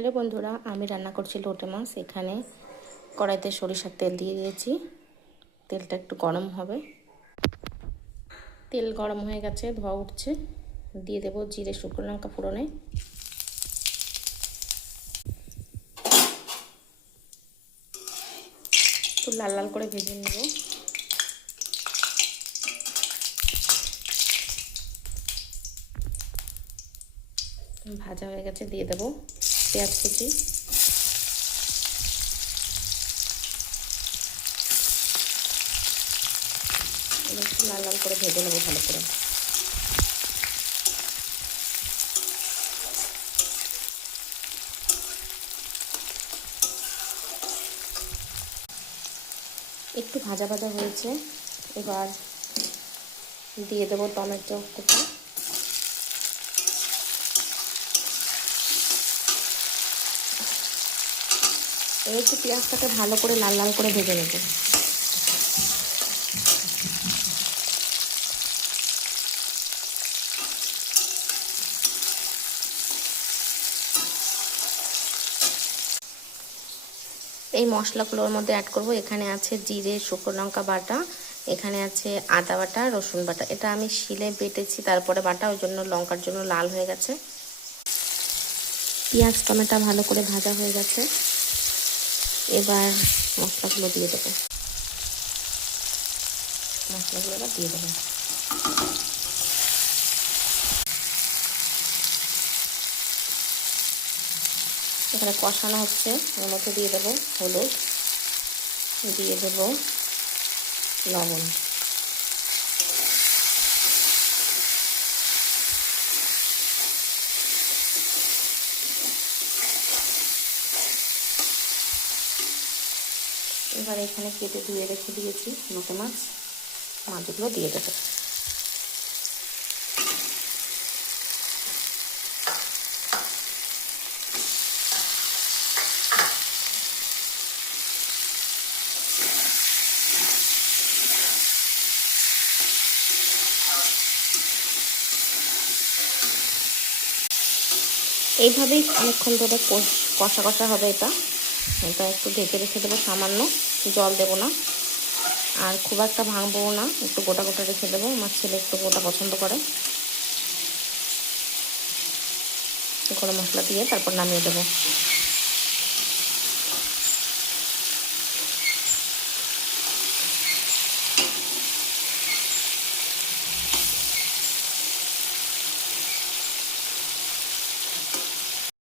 Hello বন্ধুরা, আমি রান্না করছি লোটে মাছ। এখানে কড়াইতে সরিষার তেল দিয়ে দিয়েছি। তেলটা একটু গরম হবে। তেল গরম হয়ে গেছে, ধোঁয়া উঠছে। দিয়ে দেবো জিরে শুকনো লঙ্কা ফোড়নে। একটু লাল লাল করে ভেজে নেব। ভাজা হয়ে গেছে, দিয়ে দেবো পেঁয়াজ কুচি। একটু লাল লাল করে ভেজে নেবো ভালো করে। একটু ভাজা ভাজা হয়েছে, এবার দিয়ে দেবো টমেটো কুচি। এবার একটু পেঁয়াজটাকে ভালো করে লাল লাল করে ভেজে নেব। এই মশলাগুলোর মধ্যে অ্যাড করব। এখানে আছে জিরে শুকনো লঙ্কা বাটা, এখানে আছে আদা বাটা, রসুন বাটা। এটা আমি শিলে বেটেছি তারপরে বাটা, ওই জন্য লঙ্কার জন্য লাল হয়ে গেছে। পেঁয়াজ টমেটো ভালো করে ভাজা হয়ে গেছে, এবার মশলাগুলো দিয়ে দেবো। মশলাগুলো এবার দিয়ে দেবো। এখানে কষানো হচ্ছে, ওর মধ্যে দিয়ে দেবো হলুদ, দিয়ে দেবো লবণ। এবার এখানে কেটে ধুয়ে রেখে দিয়েছি লোটে মাছ, মাছগুলো দিয়ে দেবো। এইভাবেই অনেকক্ষণ ধরে কষা কষা হবে। এটা একটু ঢেকে রেখে দেবো, সামান্য জল দেবো না, আর খুব একটা ভাঙবো না, একটু গোটা গোটা রেখে দেবো। আমার ছেলে একটু গোটা পছন্দ করে। গরম মশলা দিয়ে তারপর নামিয়ে দেবো।